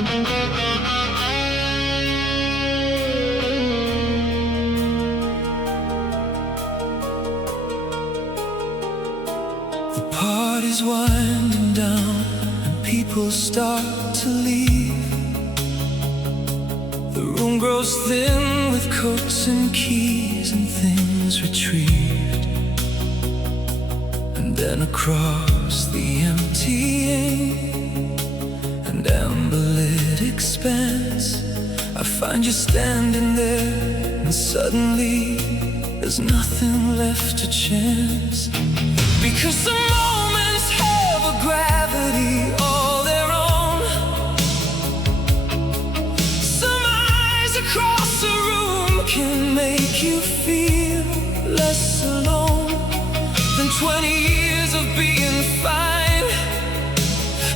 The party's winding down and people start to leave. The room grows thin with coats and keys and things retrieved. And then across the emptying and amber-lit expanse, I find you standing there, and suddenly there's nothing left to chance. Because some moments have a gravity all their own. Some eyes across the room can make you feel less alone than 20 years of being fine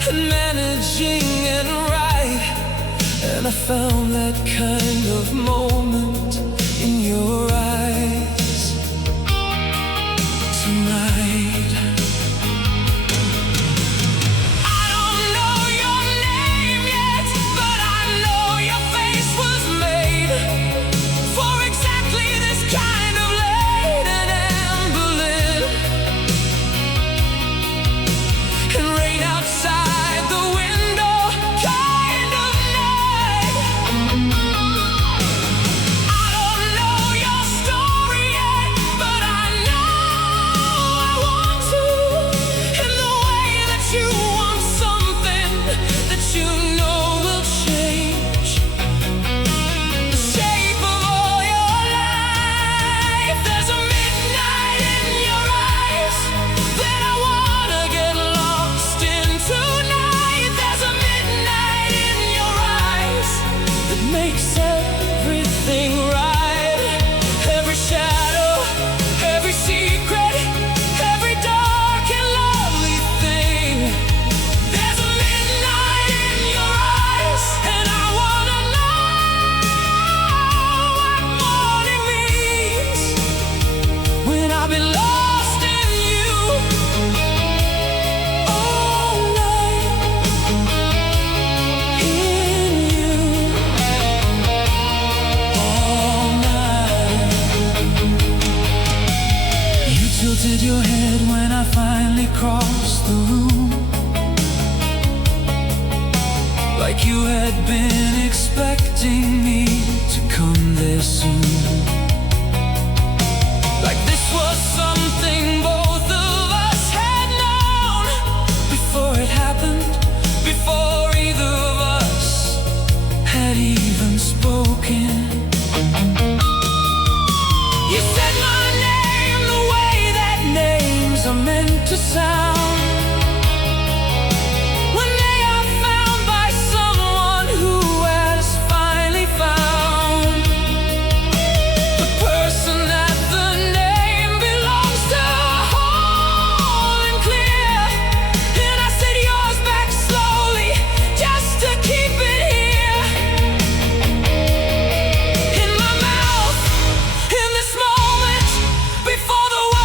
and managing and right. And I found that kind of moment in your eyes tonight. Makes everything right. Every shadow, every secret, every dark and lovely thing. There's a midnight in your eyes, and I wanna know what morning means when I've been lost in you all night. Tilted your head when I finally crossed the room, like you had been expecting me to come there soon. Like this was something both of us had known before it happened, before either of us had even spoken. You said my name the way that names are meant to sound, when they are found by someone who has finally found the person that the name belongs to, whole and clear. And I said yours back slowly, just to keep it here in my mouth, in this moment before the world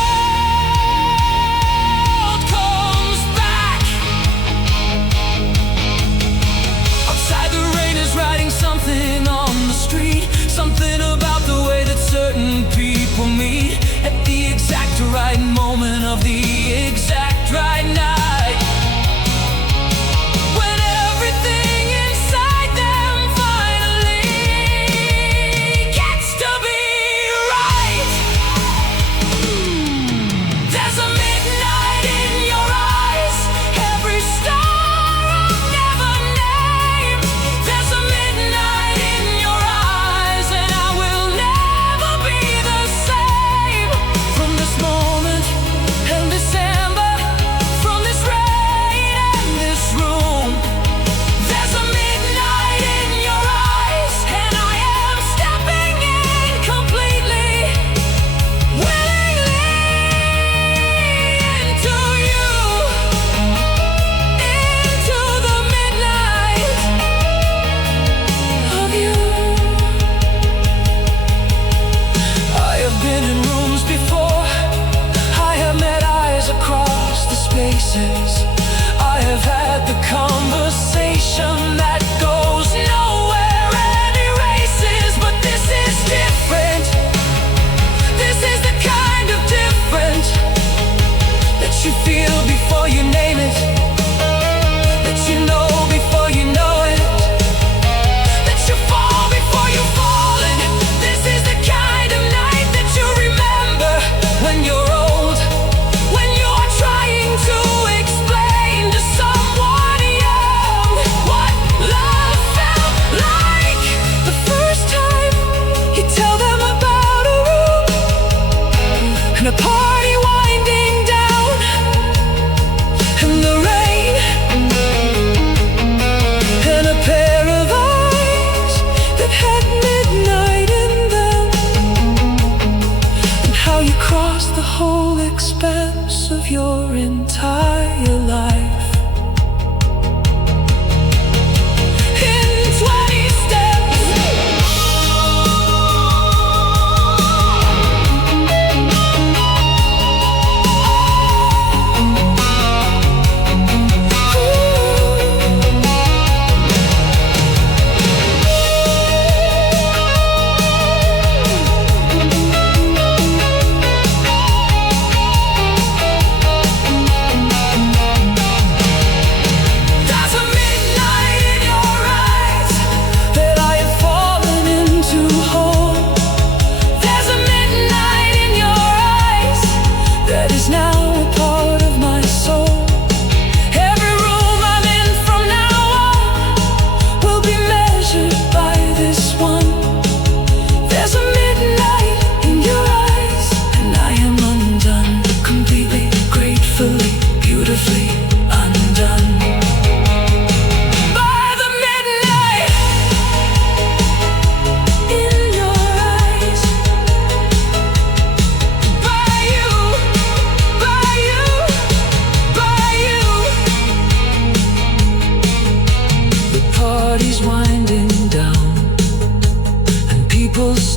the whole expanse of your entire life.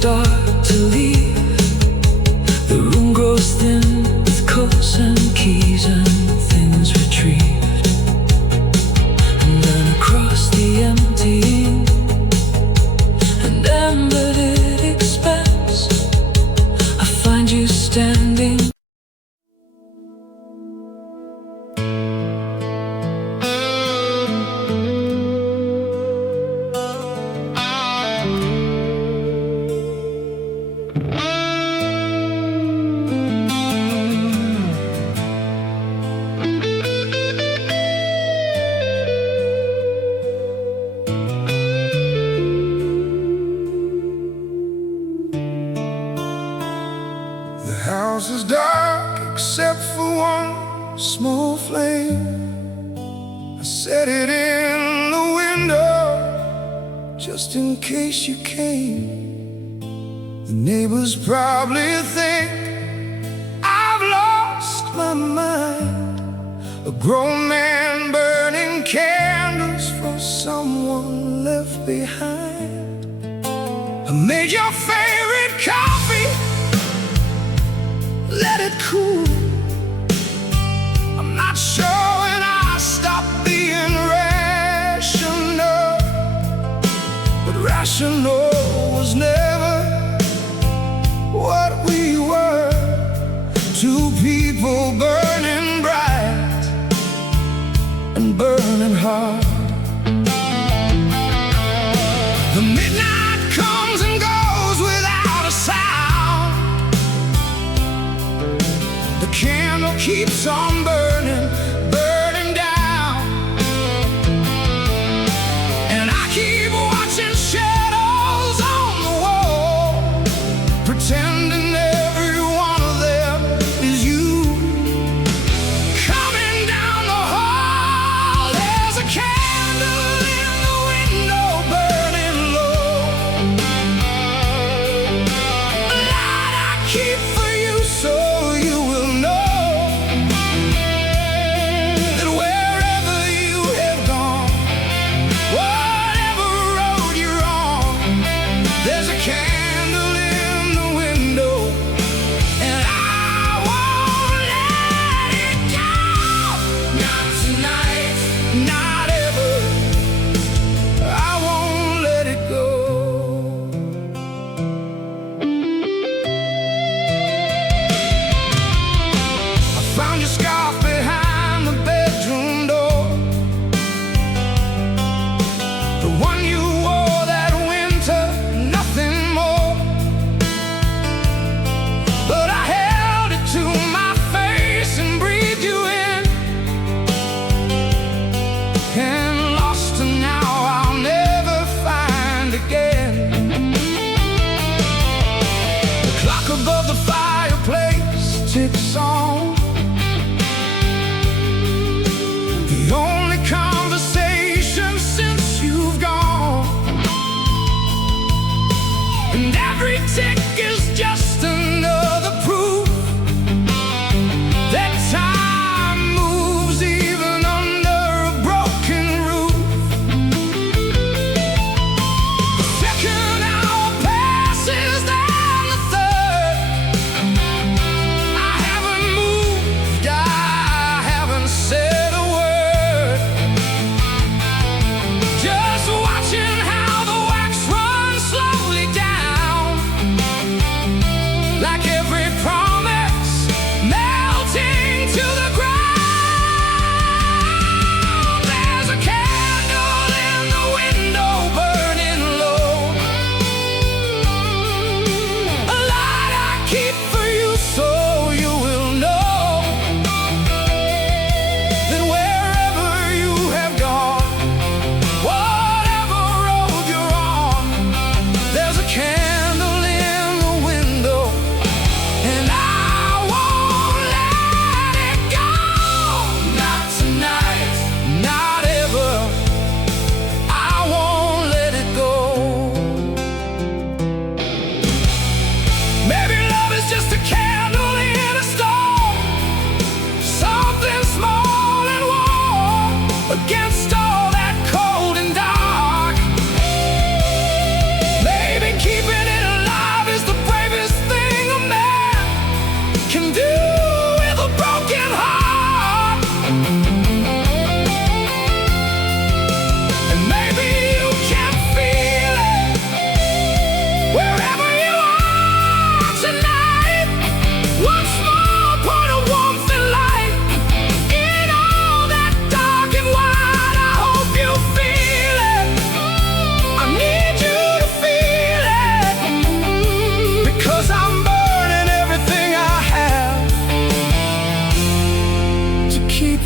Start to leave. The room grows thin with coats and keys and things retrieved. And then across the emptying and embedded expanse, I find you standing. The house is dark except for one small flame. I set it in the window just in case you came. The neighbors probably think I've lost my mind. A grown man burning candles for someone left behind. I made your favorite coffee, let it cool. I'm not sure when I stopped being rational, but rational was never what we were. Two people burning bright and burning hard. The midnight comes and goes without a sound. The candle keeps on burning, burning down. And I keep watching shadows on the wall, pretending every one of them is you. Coming down the hall, there's a candle in the window burning low. A light I keep for you so you will know.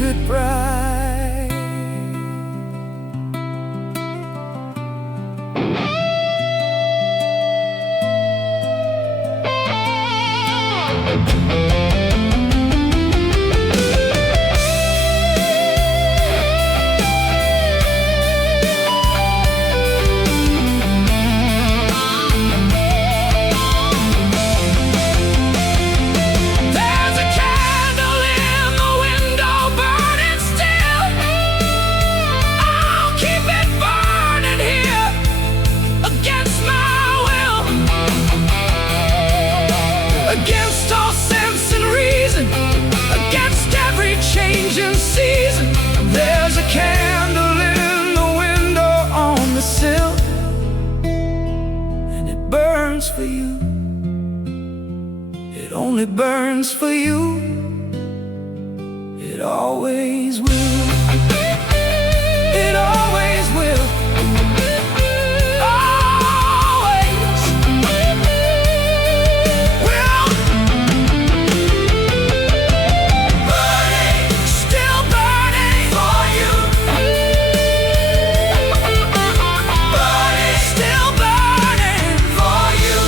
it bright. Against all sense and reason, against every changing season, There's a candle in the window on the sill, and it burns for you. It only burns for you. It always will. It always will. Always will. Burning, still burning for you. Burning, still burning for you.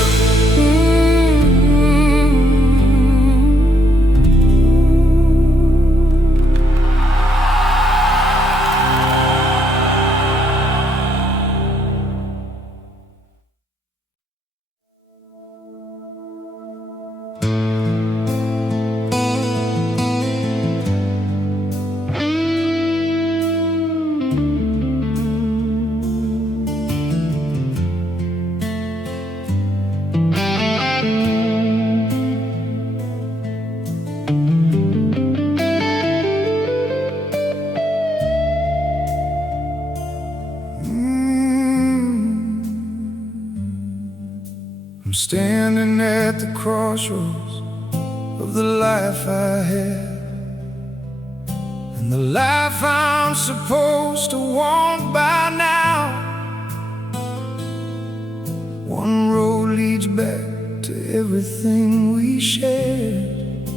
I'm standing at the crossroads of the life I had, and the life I'm supposed to want by now. One road leads back to everything we shared.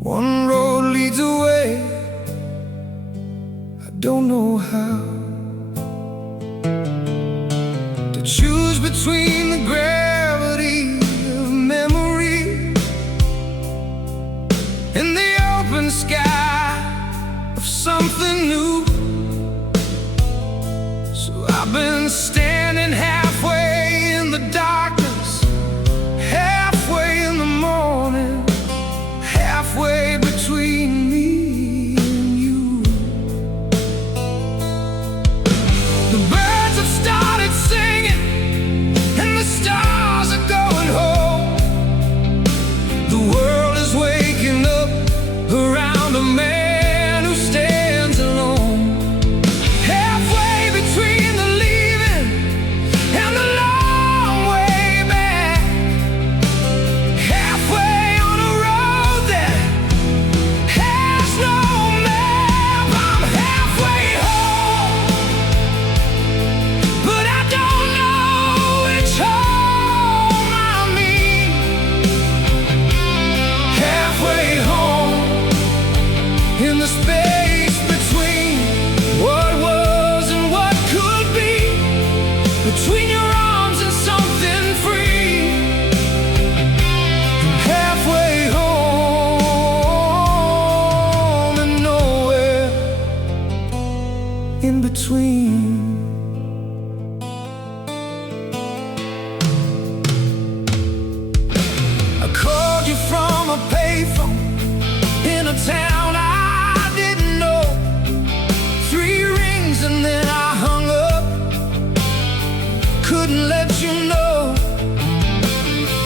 One road leads away, I don't know how. To choose between the gravity of memory and the open sky of something new. So I've been standing halfway in the darkness, halfway in the morning, halfway between me and you. The birds have started singing and the stars are going home. The world is waking up around a man who stands alone. Halfway between the leaving and the long way back. Halfway on a road that has no map. I'm halfway home, but I don't know which home I mean. Halfway home, in the space between what was and what could be, between your arms and something free. Halfway home and nowhere in between. I called you from a payphone in a town I didn't know. 3 rings and then I hung up. Couldn't let you know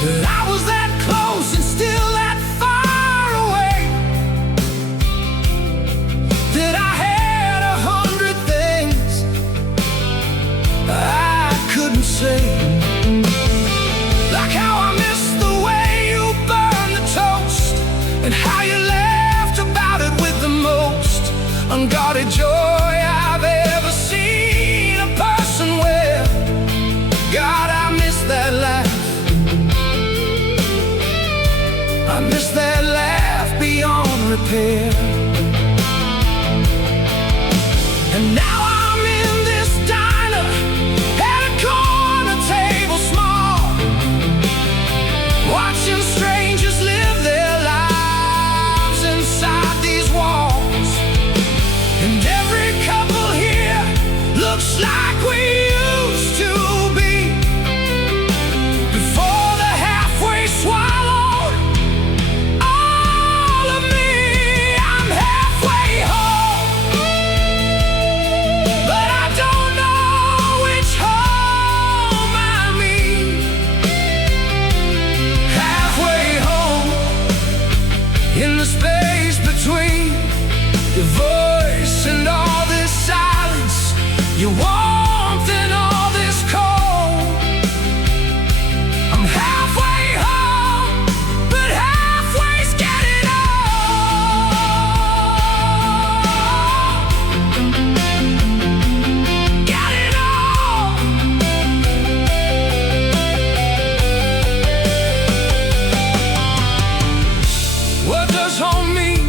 that I was that close and still that far away. That I had 100 things I couldn't say. Like how I missed the way you burned the toast, and how you laughed about it with the most unguarded joy I've ever seen a person wear. God, I miss that laugh. I miss that laugh beyond repair. space between your voice and all this silence, your warmth and all this cold. I'm halfway home, but halfway's getting old. Getting old. What does home mean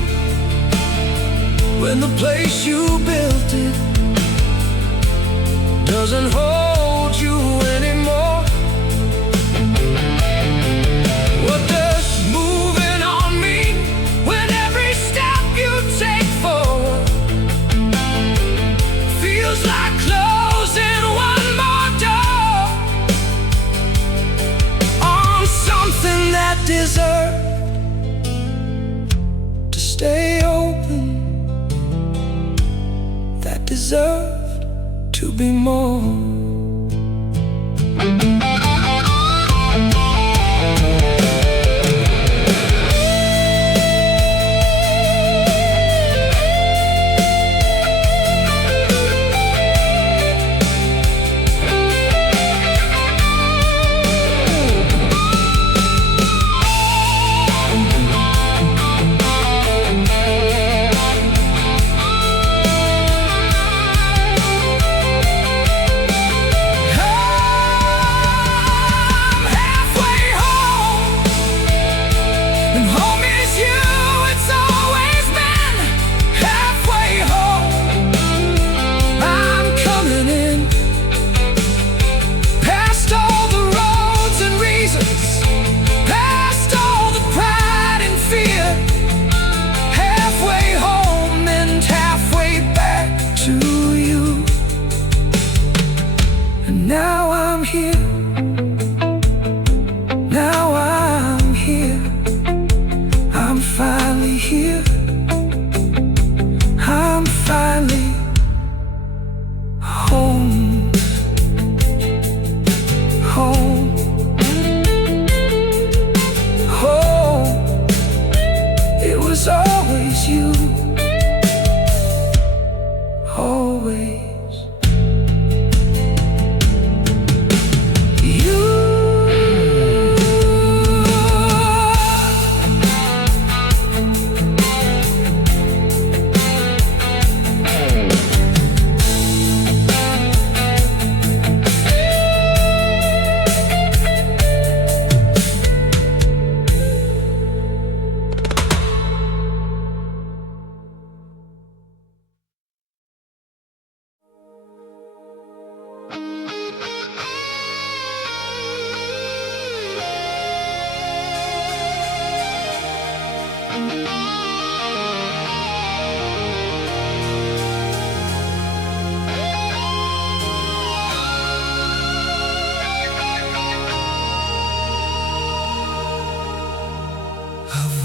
when the place you built it doesn't hold you anymore? What does moving on mean when every step you take forward feels like closing one more door on something that deserves to stay open, that deserved to be more. Now I'm here, now I'm here, I'm finally here, I'm finally home, home, home. It was always you, always.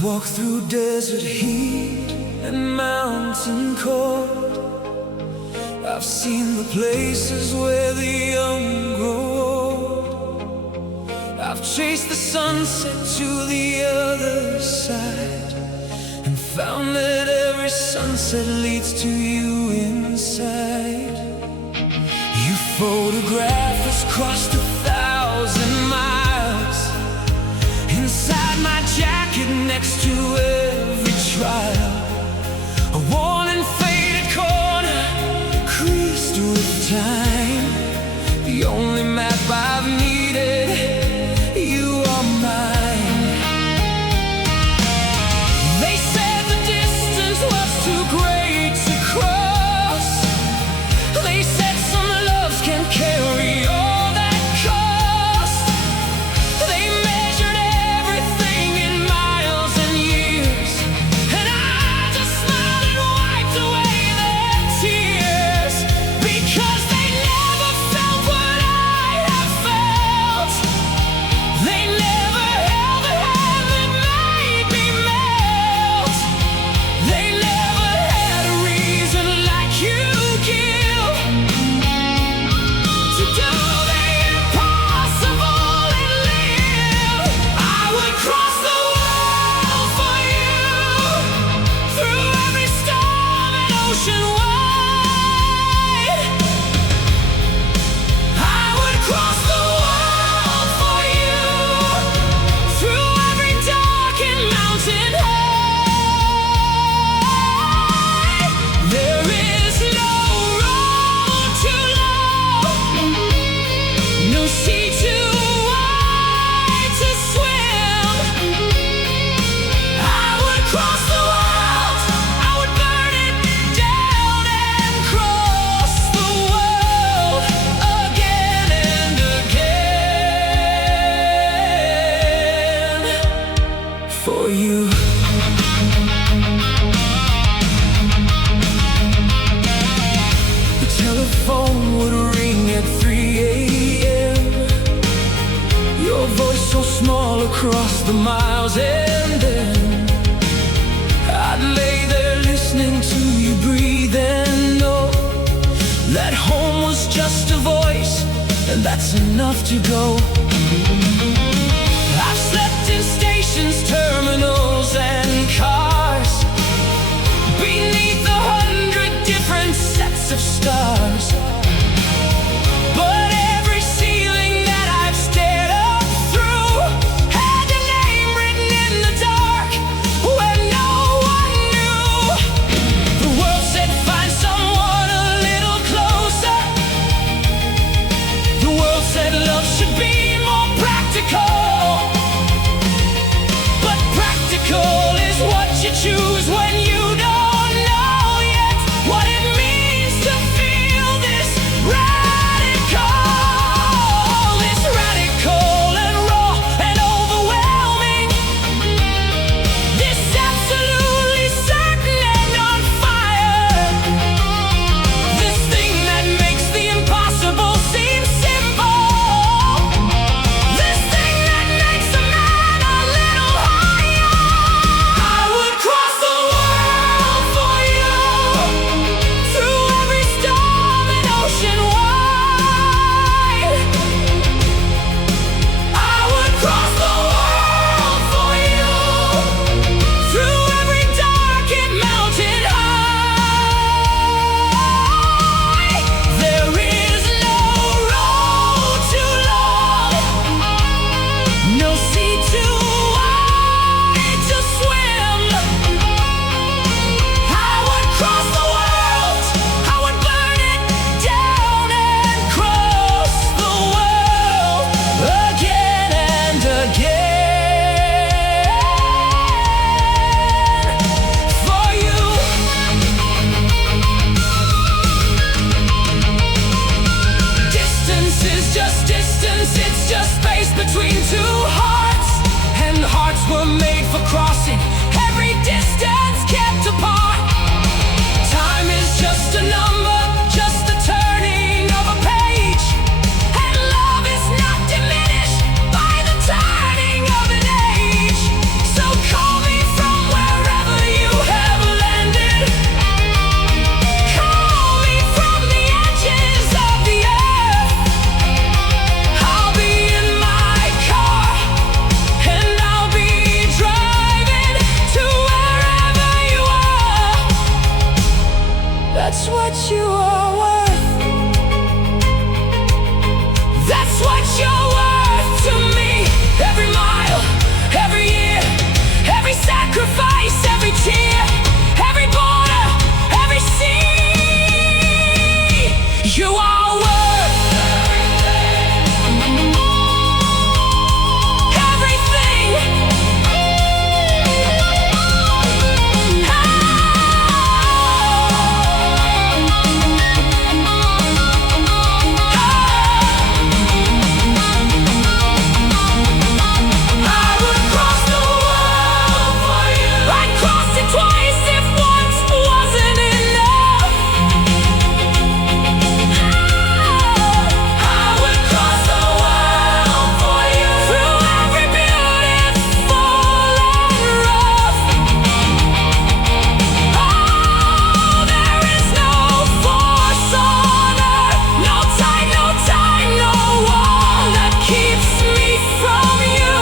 Walk through desert heat and mountain cold. I've seen the places where the young grow old. I've chased the sunset to the other side and found that every sunset leads to you inside. You photograph us crossed 1,000 miles inside my jacket next to every trial. A worn and faded corner creased with time. The only map I've needed, you are mine. They said the distance was too great to cross. They said some loves can't carry all that cost. and that's enough to go. I've slept in stations, terminals, and cars, beneath 100 different sets of stars. But every ceiling that I've stared up through had a name written in the dark where no one knew. The world said find someone a little closer. The world said love should be more practical. But practical is what you choose when you don't know yet what it means to feel this radical. This radical and raw and overwhelming. This absolutely certain and on fire. This thing that makes the impossible seem simple. This thing that makes a man a little higher. I would cross the world for you, through every storm and ocean wide. I would cross the world for you, through every dark and mountain high. There is no road too long, no sea too wide to swim. I would cross the world, I would burn it down and cross the world again and again for you. Distance is just distance, it's just space between two hearts, and hearts were made for crossing every distance kept apart. Time is just a number, just the turning of a page, and love is not diminished by the turning of an age. So call me from wherever you have landed. Call me from the edges of the earth. I'll be in my car, and I'll be driving to wherever you are. That's what you are worth. That's what you're worth to me. Every mile, every year, every sacrifice, every tear, every border, every sea. You are worth everything. I would cross the world for you. I'd cross it twice if once wasn't enough. I would cross the world for you, through every beautiful and rough. Oh, there is no force on earth, no time, no wall that keeps me from you.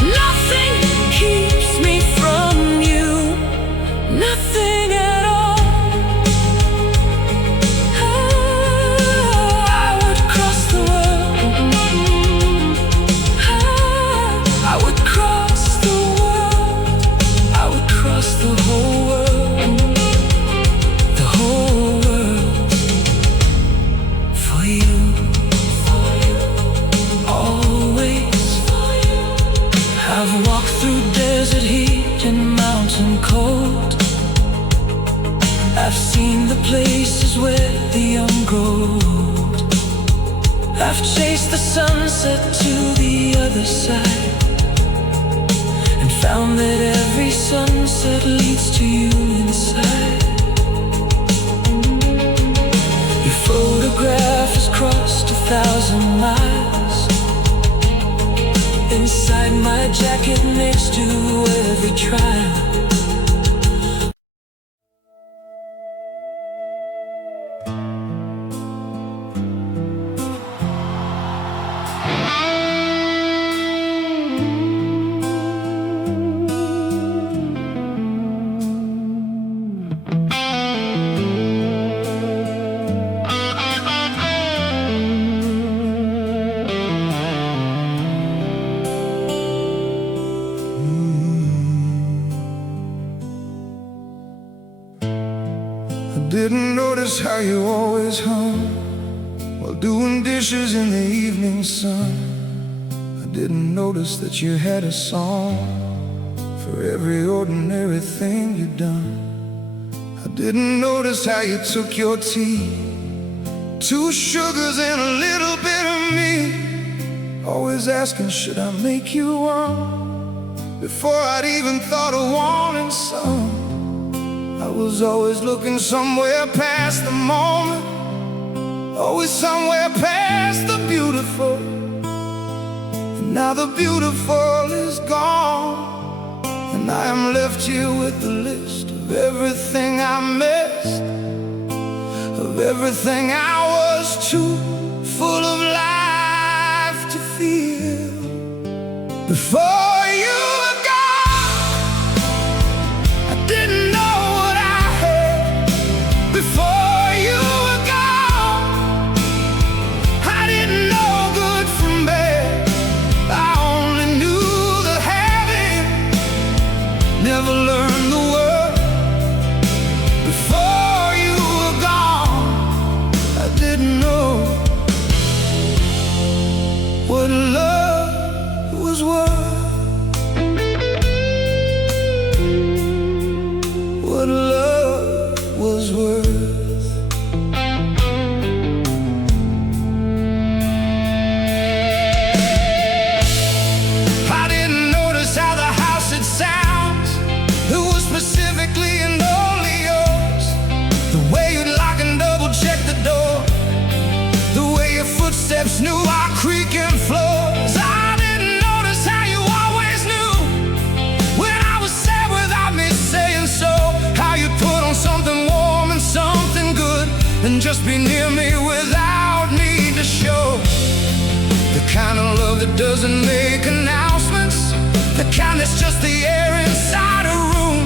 Nothing keeps me from you. Nothing at all. I would cross the world. I would cross the world. I would cross the whole world. The whole world for you. Always. I've walked through desert heat and mountain cold. I've seen the places where the young grow old. I've chased the sunset to the other side, and found that every sunset leads to you inside. Your photograph has crossed 1,000 miles. Inside my jacket next to every trial. didn't notice how you always hung while doing dishes in the evening sun. I didn't notice that you had a song for every ordinary thing you'd done. I didn't notice how you took your tea, 2 sugars and a little bit of me, always asking, should I make you one, before I'd even thought of wanting some. I was always looking somewhere past the moment, always somewhere past the beautiful. And now the beautiful is gone, and I am left here with the list of everything I missed, of everything I was too full of life to feel. Before you were gone, I didn't know what I heard. Before you were gone, I didn't know good from bad. I only knew the habit, never learned the word. Before you were gone, I didn't know what love was worth, what love was worth. I didn't notice how the house had sounds that was specifically and only yours, the way you'd lock and double check the door, the way your footsteps knew our creaking floors. I didn't notice how you always knew when I was sad without me saying so, how you put on something warm and something good and just be near me without need to show. The kind of love that doesn't make announcements, the kind that's just the air inside a room,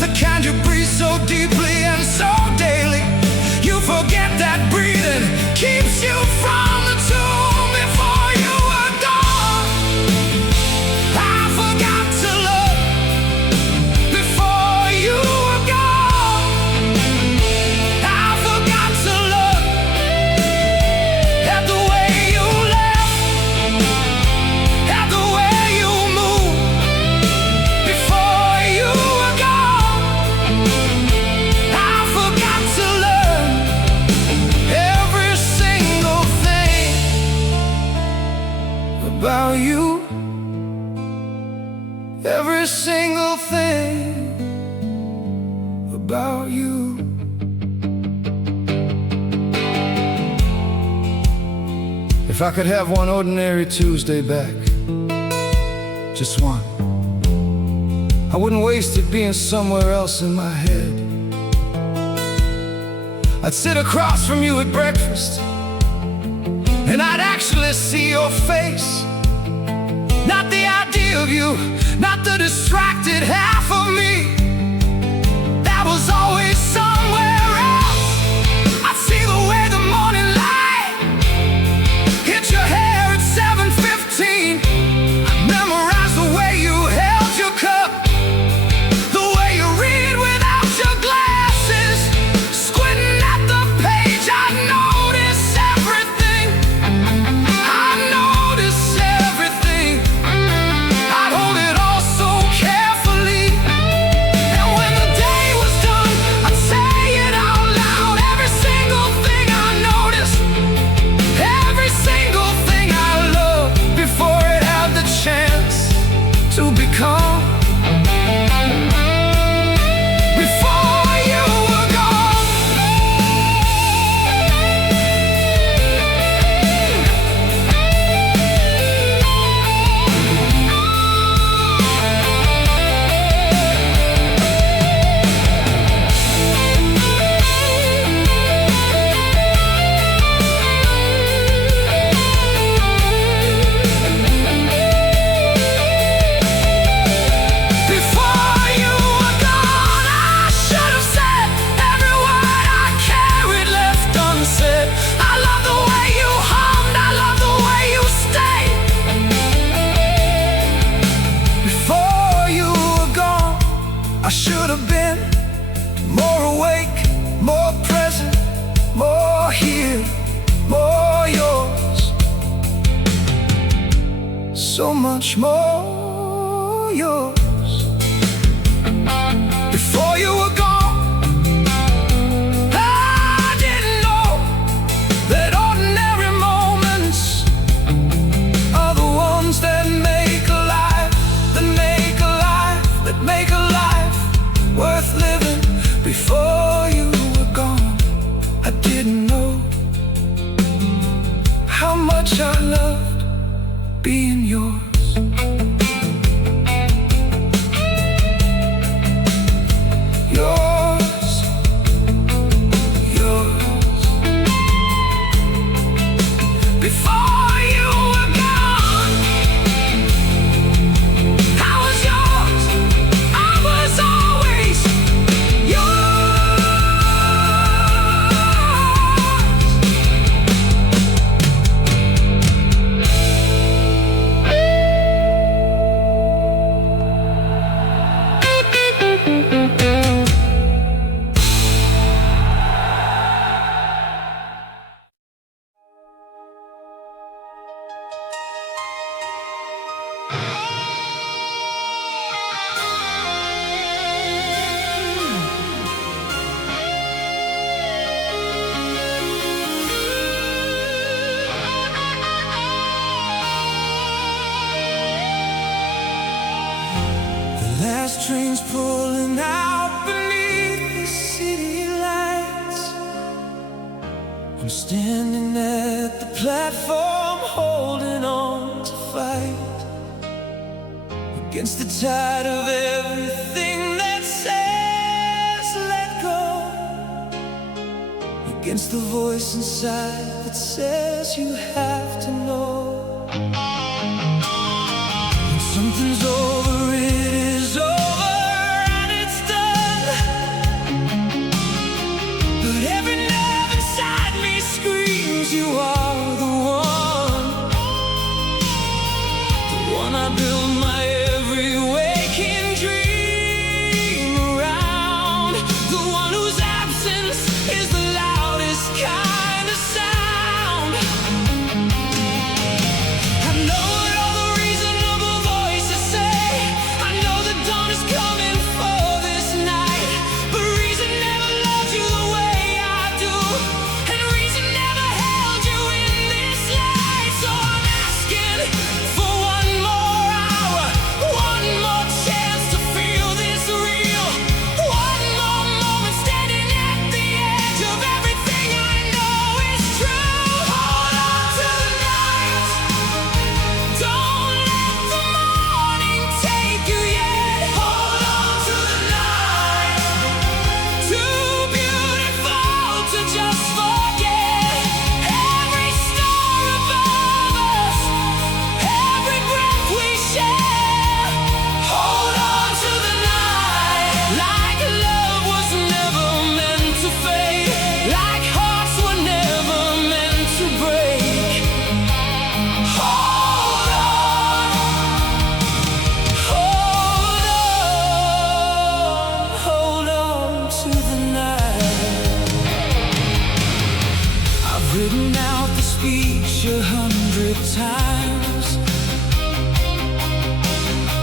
the kind you breathe so deeply and so daily you forget that breathing keeps you from the tomb. Before you were gone, I forgot to love. Before you were gone, I forgot to look at the way you left, at the way you moved. Before you were gone, I forgot to learn every single thing about you, every single thing about you. If I could have one ordinary Tuesday back, just one, I wouldn't waste it being somewhere else in my head. I'd sit across from you at breakfast, and I'd actually see your face, not the idea of you, not the distracted half of me that was always somewhere else. I'd see the way the morning light hit your hair at 7:15. I memorized the way you held your cup, the way you read without your glasses, squinting at the page. I notice everything, I notice everything. I'd hold it all so carefully, and when the day was done, I'd say it out loud. Every single thing I noticed, every single thing I loved, before it had the chance to become. Before you were gone, before you were gone, I should have said every word I carried left unsaid. I love the way you hummed, I love the way you stayed. Before you were gone, I should have been more awake, more here, more yours, so much more yours. Before you were gone, I didn't know that ordinary moments are the ones that make a life, that make a life, that make a life worth living. Before you were gone, I didn't know how much I loved being yours. Yours, yours. Before you were gone, I was yours. I was always last train's pulling out beneath the city lights. I'm standing at the platform, holding on to fight against the tide of everything that says let go, against the voice inside that says you have to know. When something's over, it is over and it's done. But every nerve inside me screams you are the one I build my every waking dream around, the one whose absence is the loudest kind of sound. I know what all the reasonable voices say, I know the dawn is coming for this night, but reason never loved you the way I do, and reason never held you in this light. So I'm asking for one more hour, one more chance to feel this real, one more moment standing at the edge of everything I know is true. Hold on to the night, don't let the morning take you yet. Hold on to the night, too beautiful to just forget. Every star above us, every breath we share. Hold on to the night, like love was never meant to fade, like hearts were never meant to break. Hold on, hold on to the night. I've written out the speech 100 times,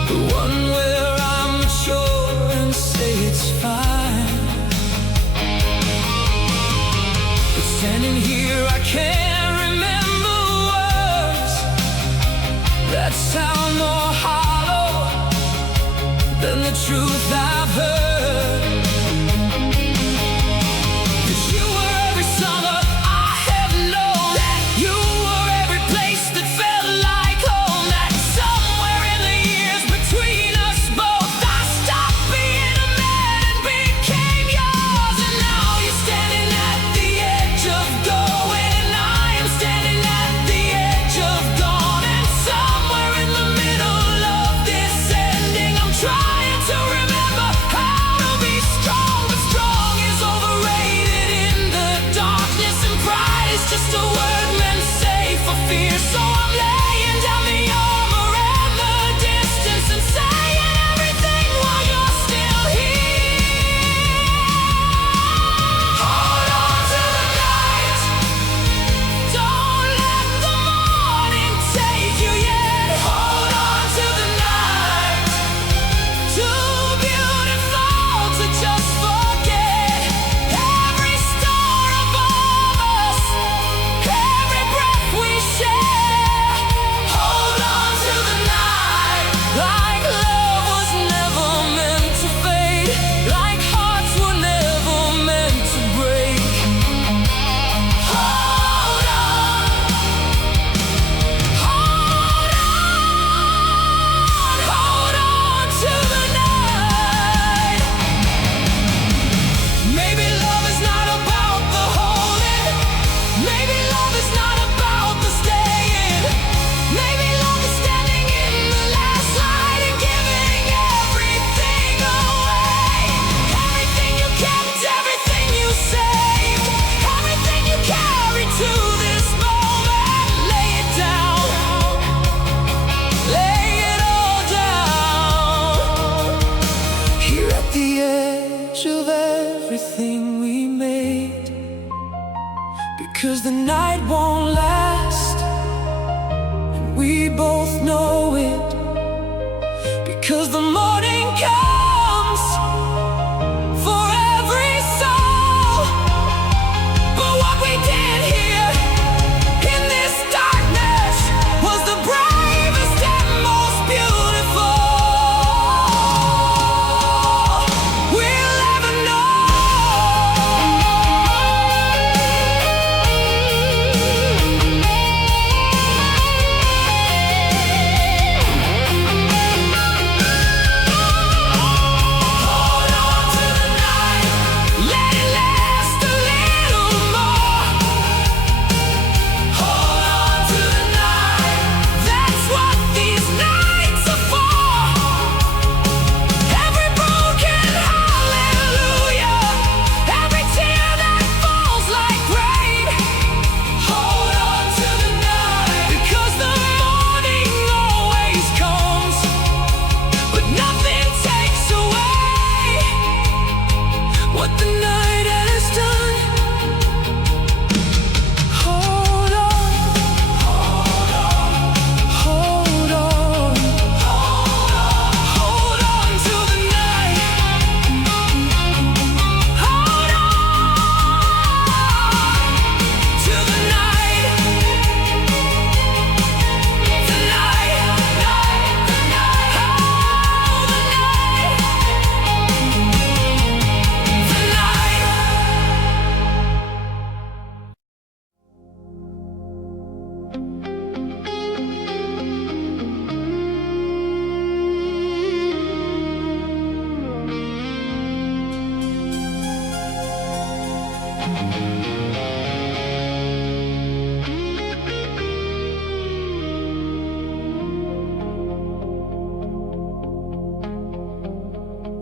the one where I'm mature and say it's fine. But standing here I can't remember words that sound more hollow than the truth I've heard. 'Cause you were every summer I have known, that you were every place that felt like home, that somewhere in the years between us both I stopped being a man and became yours. And now you're standing at the edge of going, and I am standing at the edge of dawn, and somewhere in the middle of this ending I'm trying to remember how 'cause the night won't last, and we both know it, because the morning comes for every soul. But what we did here in this darkness was the bravest and most beautiful we'll ever know. Hold on to the night, let it last a little more. Hold on to the night, that's what these nights are for. Every broken hallelujah, every tear that falls like rain. Hold on to the night, because the morning always comes, but nothing takes away what the night has done. Hold on, hold on, hold on, hold on to the night. Hold on to the night. The night, the night, oh, the night, the night.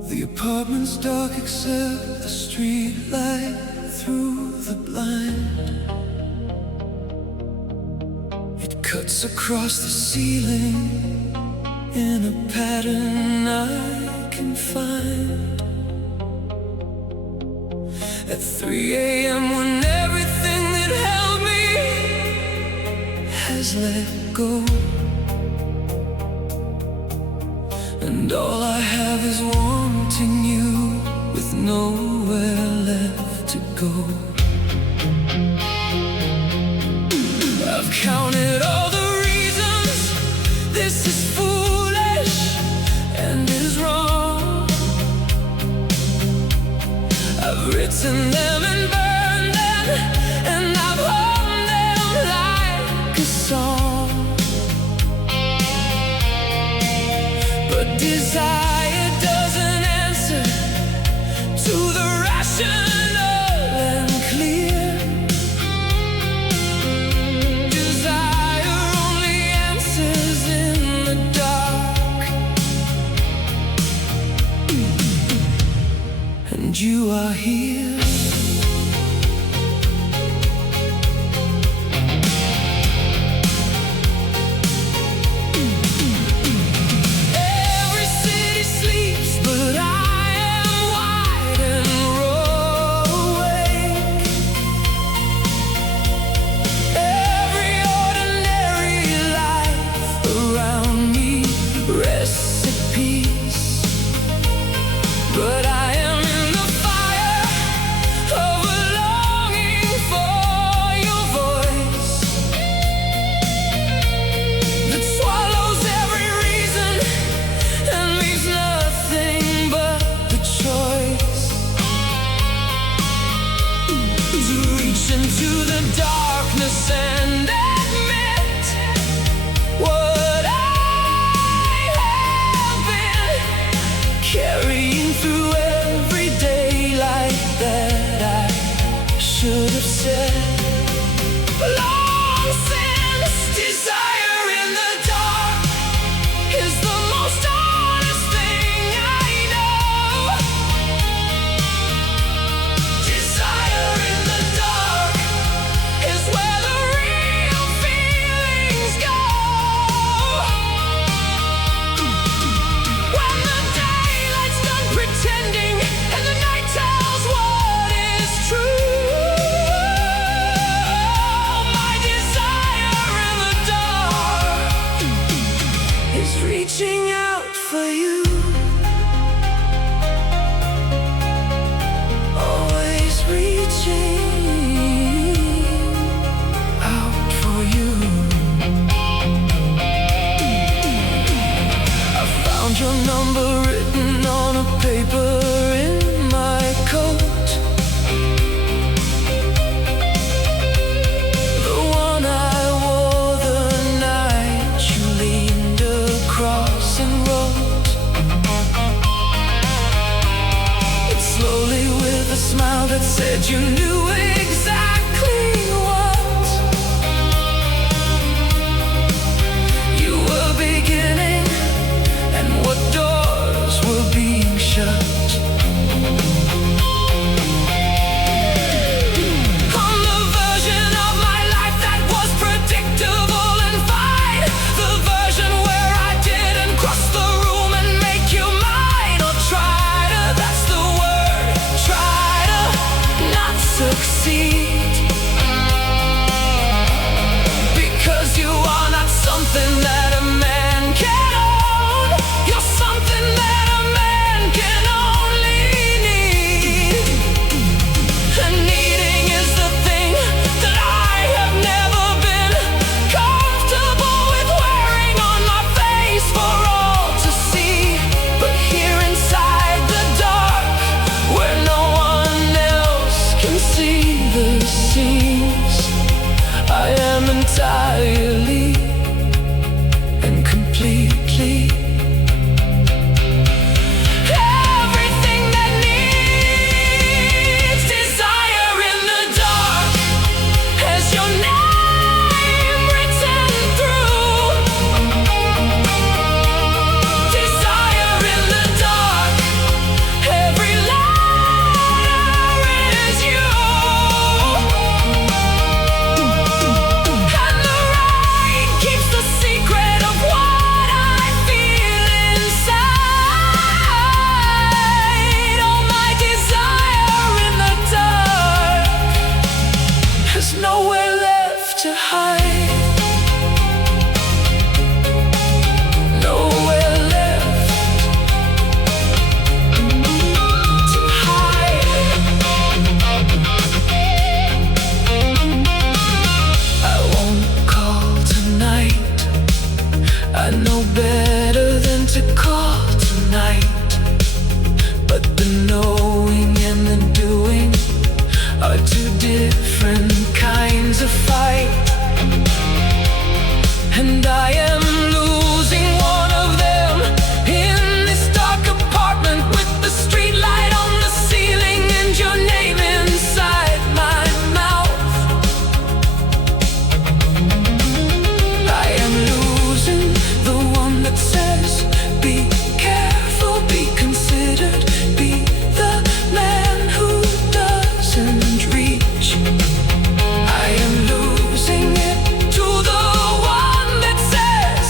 The apartment's dark except the street light through the blind. It cuts across the ceiling in a pattern I can find. At 3 a.m. when everything that held me has let go, and all I have is wanting you with nowhere left to go. I've counted all the reasons this is foolish and is wrong. I've written them and burned them, and I've hummed them like a song. But desire doesn't answer to the rational and clear. Desire only answers in the dark, and you are here. Every city sleeps, but I am wide and awake. Every ordinary life around me rests at peace, but I am in the fire number written on a paper in my coat. The one I wore the night you leaned across and wrote it slowly with a smile that said you knew exactly what you were beginning and what doors were being shut. I'm the version of my life that was predictable and fine, the version where I didn't cross the room and make you mine, or try to, that's the word, try to not succeed, because you are not something that a man can own. You're something that a man can only need, and needing is the thing that I have never been comfortable with wearing on my face for all to see. But here inside the dark, where no one else can see the seams, I am entirely and completely everything that needs desire in the dark has your name written through. Desire in the dark, every letter is you. And the rain keeps the secret of what I feel inside. All my desire in the dark has nowhere left to hide. Nowhere left to hide. I won't call tonight. I know better than to call tonight. But the knowing and the doing are two different kinds of fight. And I am losing one of them in this dark apartment with the street light on the ceiling and your name inside my mouth. I am losing the one that says, be careful, be considered, be the man who doesn't reach. I am losing it to the one that says,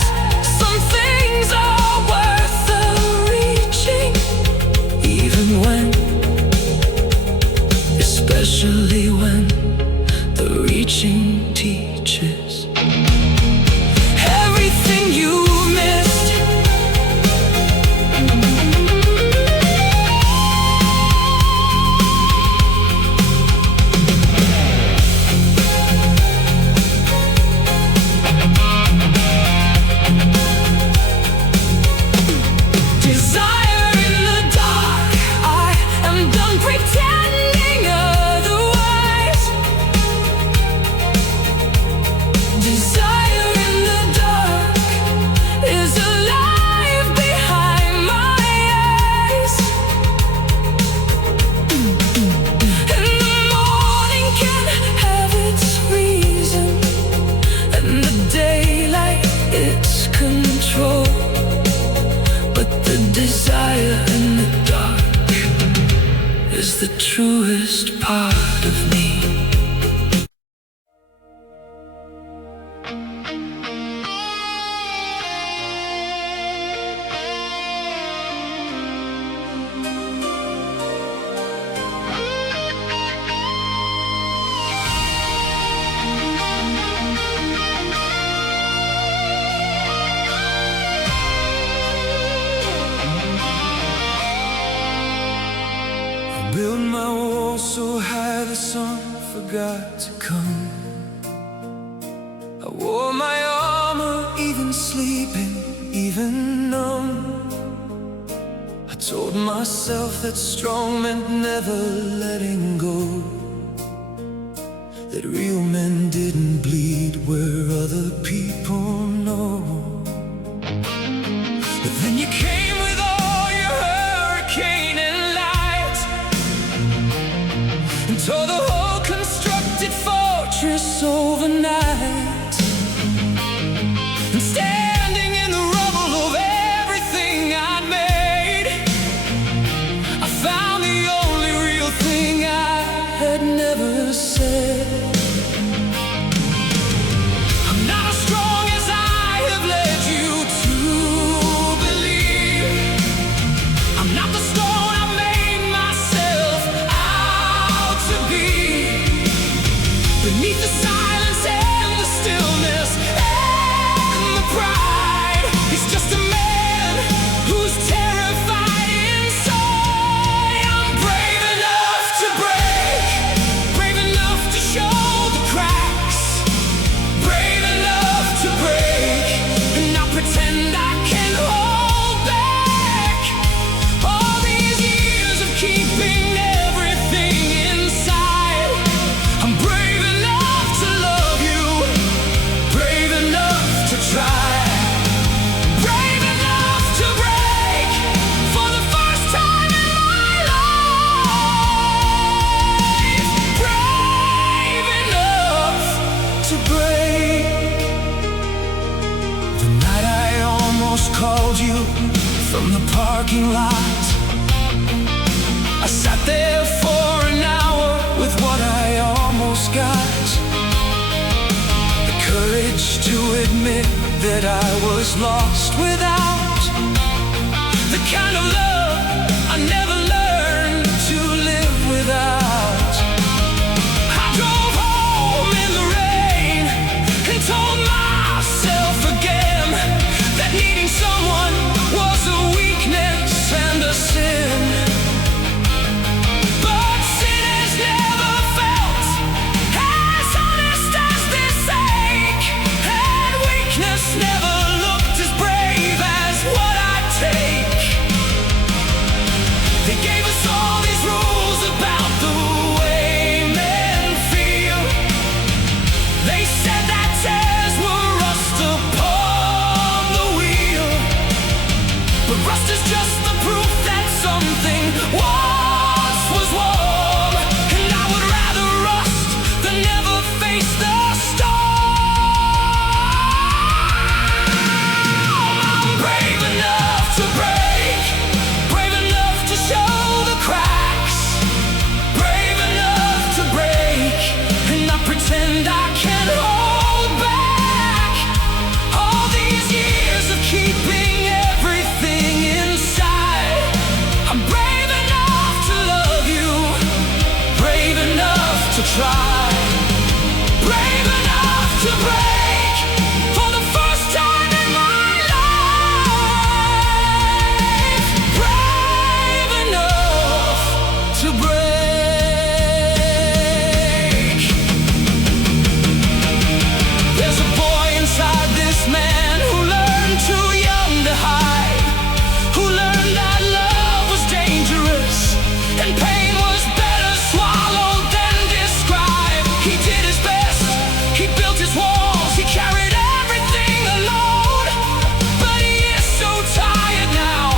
some things are worth the reaching, even when, especially when the reaching teaches everything you missed. Desire in the dark, I am done pretending otherwise. Desire in the dark is alive behind my eyes. And the morning can have its reason, and the daylight its control. But the desire in the dark is the truest part of me. Build my wall so high the sun forgot to come. I wore my armor even sleeping, even numb. Told myself that strong meant never letting go, that real men didn't bleed where other people know. But then you came with all your hurricane and light, and tore the whole constructed fortress overnight. And standing in the rubble of everything I'd made, I found the only real thing I had never said. I'm not as strong as I have led you to believe. I'm not the stone I made myself out to be. Beneath the silence and the stillness and the pride, he's just a man who's terrified inside. I'm brave enough to break, brave enough to show the cracks, brave enough to break, and not pretend I can hold back. All these years of keeping everything inside, I'm brave enough to love you, brave enough to try, brave enough to break for the first time in my life, brave enough to break. The night I almost called you from the parking lot, I sat there for an hour with what I almost got, the courage to admit that I was lost without the kind of love I never learned to live without. I drove home in the rain and told myself again that needing someone was a weakness and a sin. But sin has never felt as honest as this ache, and weakness never looked as brave as what I take. They gave us all these rules about the way men feel. They said that tears were rust upon the wheel, but rust is just the proof that something once was warm, and I would rather rust than never face the storm. I'm brave enough to break, brave enough to show the cracks, brave enough to break, and not pretend I can hold back. All these years of keeping everything inside, I'm brave enough to love you, brave enough to try, brave enough to break for the first time in my life, brave enough to break. There's a boy inside this man who learned too young to hide, who learned that love was dangerous and pain was better swallowed than described. He did his best, he built his walls, he carried everything alone, but he is so tired now,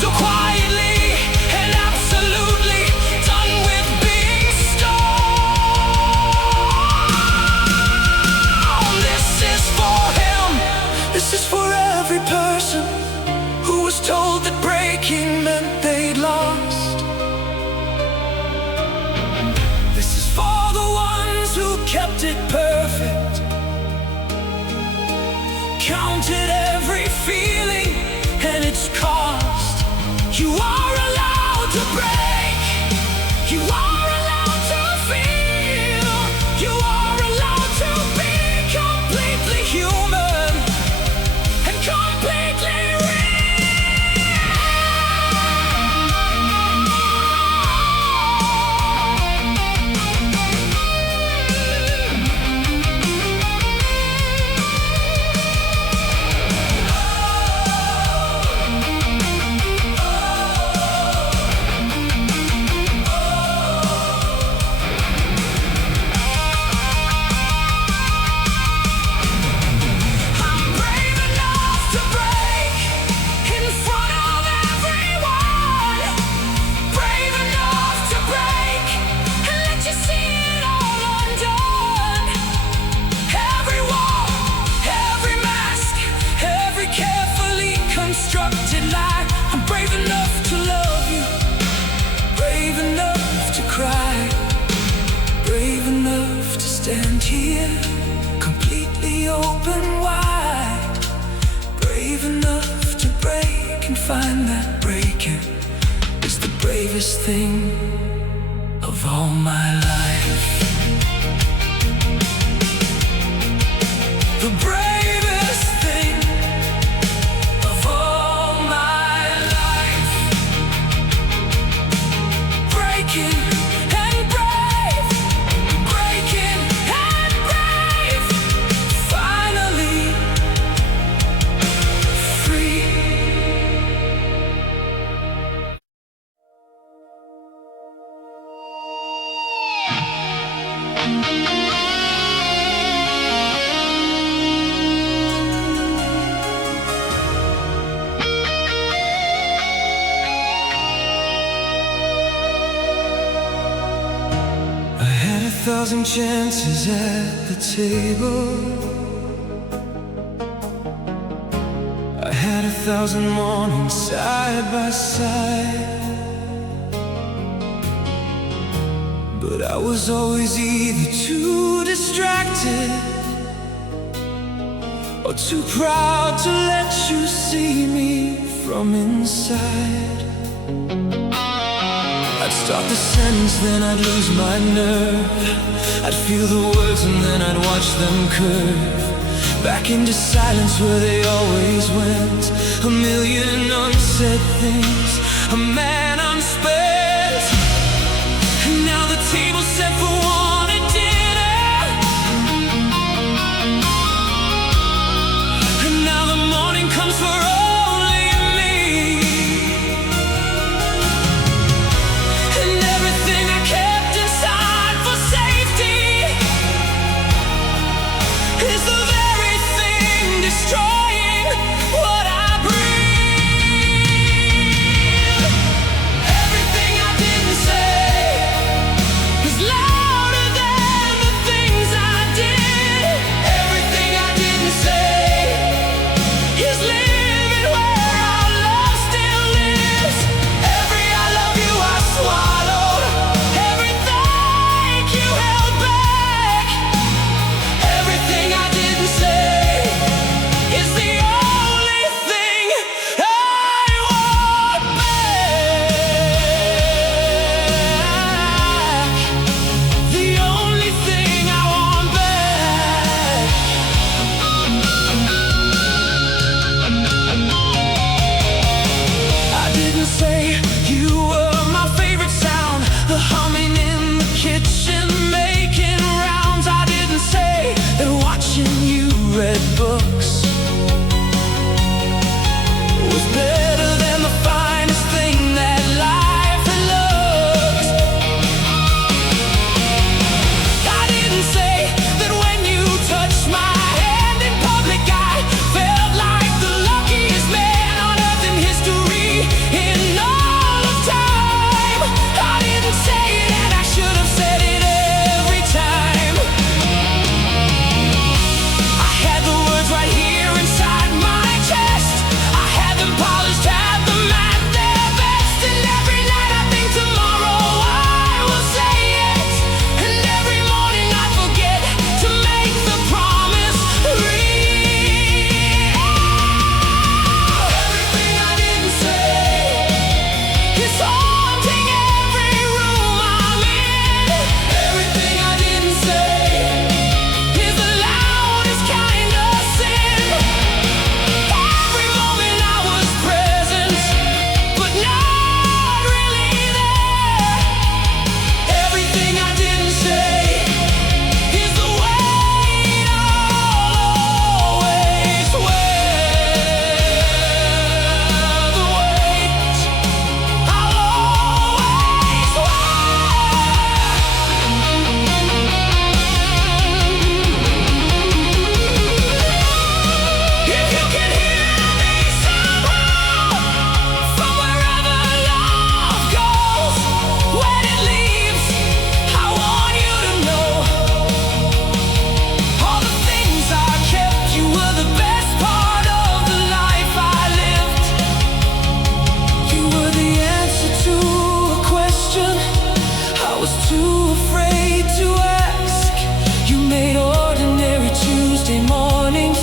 so quietly and absolutely done with being stoned. This is for him, this is for every person who was told that breaking meant they'd lost. This is for the ones who kept it perfect, counted every feeling and its cost. You are allowed to break, you are allowed to feel, you are allowed to be completely human and completely real. bravest thing of all my life. The bravest thing of all my life. Breaking and brave, breaking and brave. Finally free. I had 1,000 chances at the table. I had 1,000 mornings side by side, but I was always either too distracted or too proud to let you see me from inside. I'd start the sentence, then I'd lose my nerve. I'd feel the words and then I'd watch them curve back into silence where they always went. A million unsaid things, a man unspent. And now the table's set for one at dinner, and now the morning comes for only me. And everything I kept inside for safety is the very thing destroying what I breathe. Everything I didn't say is louder than the things I did. Everything I didn't say is living where our love still lives. Every I love you I swallowed, every thank you held back. Everything I didn't say is the only thing I want back. The only thing I want back. I didn't say you were my favorite sound, the humming in the kitchen making rounds. I didn't say that watching you read books was better than the finest thing that life had looked. I didn't say that when you touched my hand in public I felt like the luckiest man on earth in history in all of time. I didn't say it and I should have said it every time. I had the words right here inside my chest. I had them polished, had them at their best. And every night I think tomorrow I will say it. And every morning I forget to make the promise real. Everything I didn't say is haunting every room I'm in. Everything I didn't say is the loudest kind of sin. Every moment I was present, but not really there. Everything I didn't say is the weight I'll always wear. The weight I'll always wear. If you can hear me somehow, from wherever love goes, when it leaves, I want you to know all the things I kept. You were the best part of the life I lived. You were the answer to a question I was too afraid to ask. You made ordinary Tuesday mornings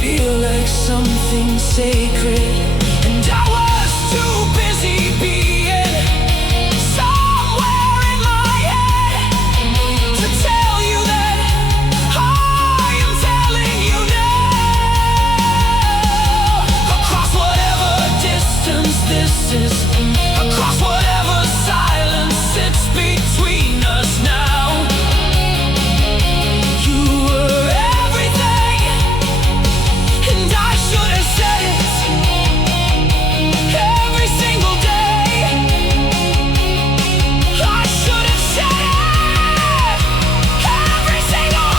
feel like something sacred, and I was too busy being chances across whatever silence sits between us now. You were everything, and I should have said it every single day. I should have said it every single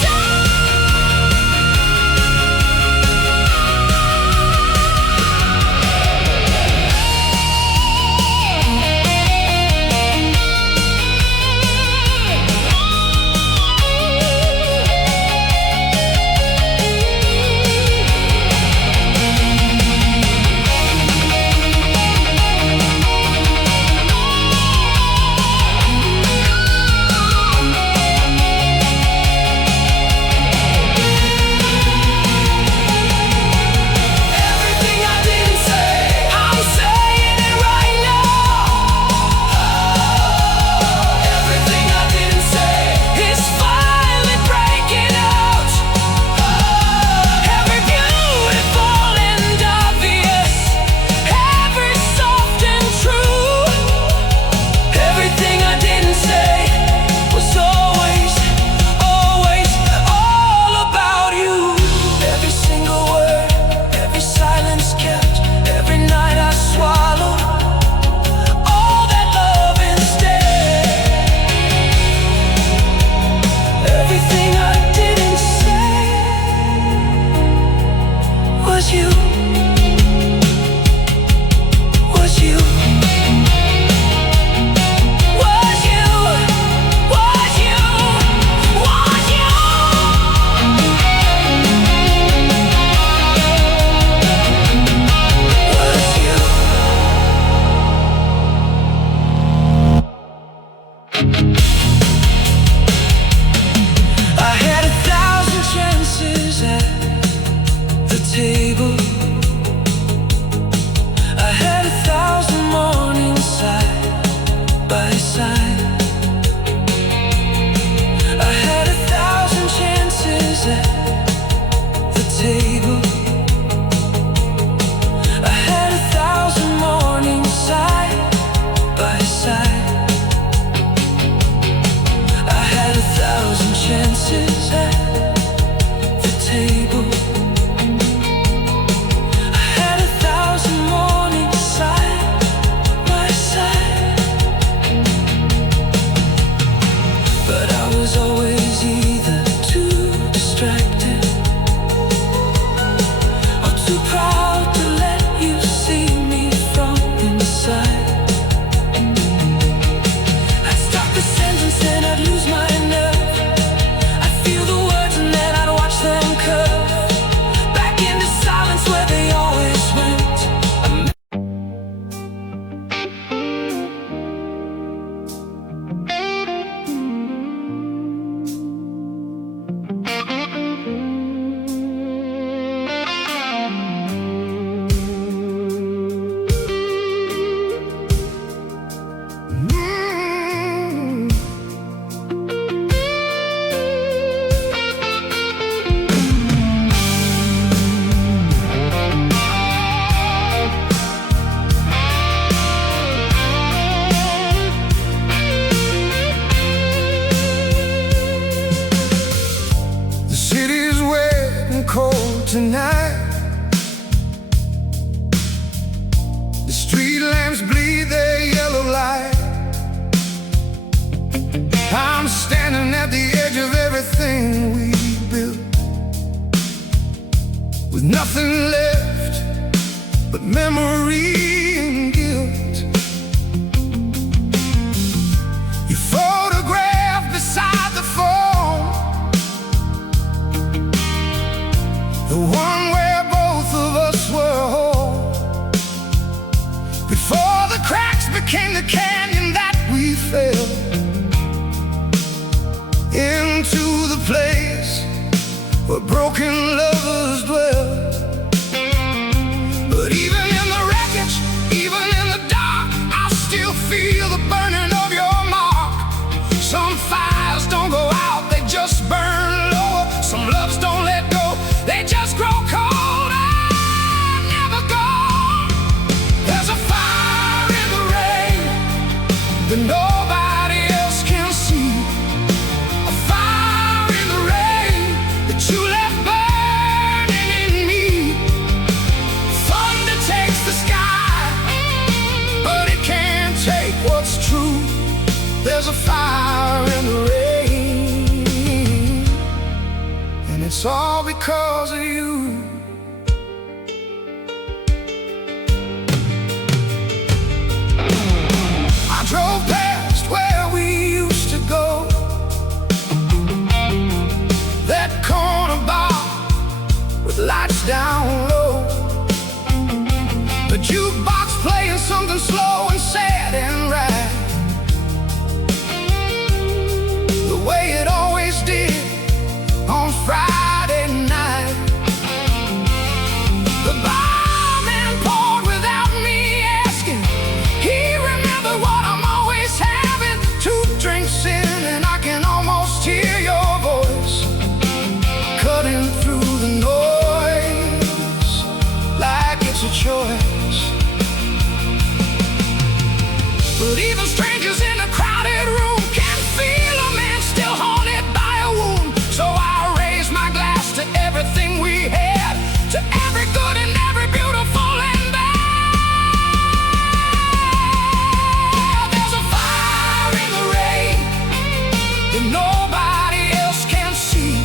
day. Everything I didn't say, I'm saying it right now. Everything I didn't say is finally breaking out. Every beautiful and obvious, every soft and true. Everything I didn't say was always, always all about you. Every single word, every silence kept, every night I swallowed all that love instead. Everything I didn't say was you, was you, was you, was you, was you. Was you. I had 1,000 chances at the table. I had 1,000 mornings side by side. I had 1,000 chances at the table. I had 1,000 mornings side by side. I had 1,000 chances at the table. I had 1,000 mornings side by side. But I was always either too distracted or too proud to let you see me from inside. I'd stop the sentence and I'd lose my nerve. I'd feel the words and then I'd watch them curve back into silence where they always went. The city's wet and cold tonight. The street lamps bleed their yellow light. I'm standing at the edge of everything we built, with nothing left but memory and guilt. You photographed beside the phone, the one where both of us were whole, before the cracks became the canyon that we fell into, the place where broken lovers dwell. But even in the wreckage, even in the dark, I still feel the burning of your mark. Some fires don't go out, they just burn lower. Some loves don't let go, they just grow cold and never gone. down low. The jukebox playing something slow and sad and right, the way it always did on Friday night. The barman poured without me asking. He remembered what I'm always having. 2 drinks in and I can almost hear your voice cutting through the noise like it's a choice. But even strangers in a crowded room can feel a man still haunted by a wound. So I raise my glass to everything we had, to every good and every beautiful and bad. There's a fire in the rain that nobody else can see,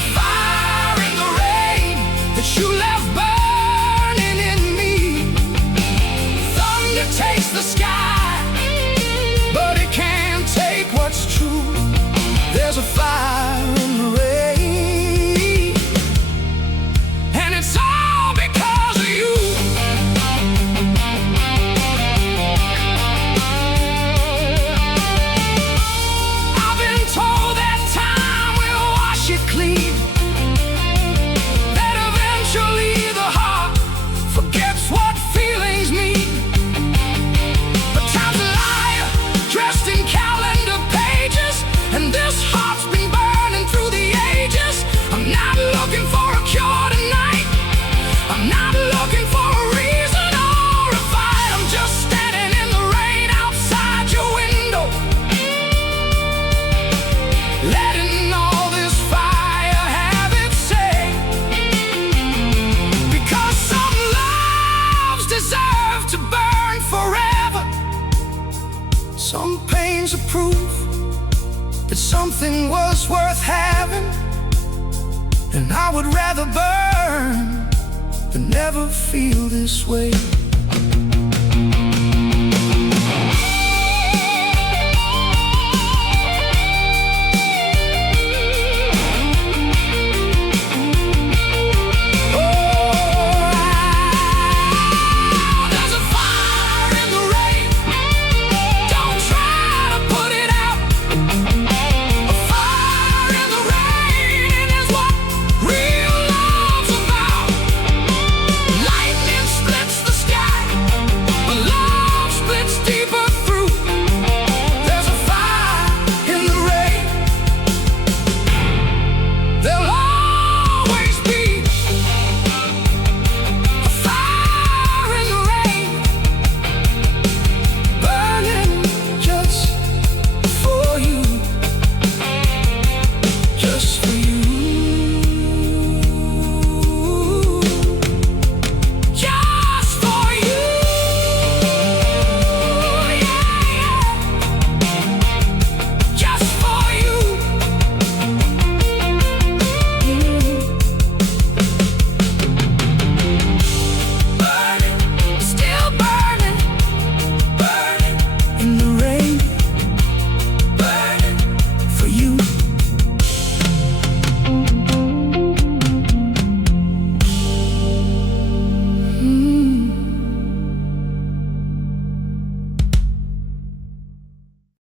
a fire in the rain that you left burning in me. Thunder takes the sky, but it can't take what's true. There's a fire in the rain, and it's all because of you. I've been told that time will wash it clean, that eventually the heart forgets what feelings mean. But time's a liar dressed in calendar pages, and this heart's been burning through the ages. I'm not looking for a cure tonight, I'm not looking for a reason or a fight. I'm just standing in the rain outside your window, letting all this fire have its say. Because some loves deserve to burn forever, some pains are proof that something was worth having. And I would rather burn than never feel this way.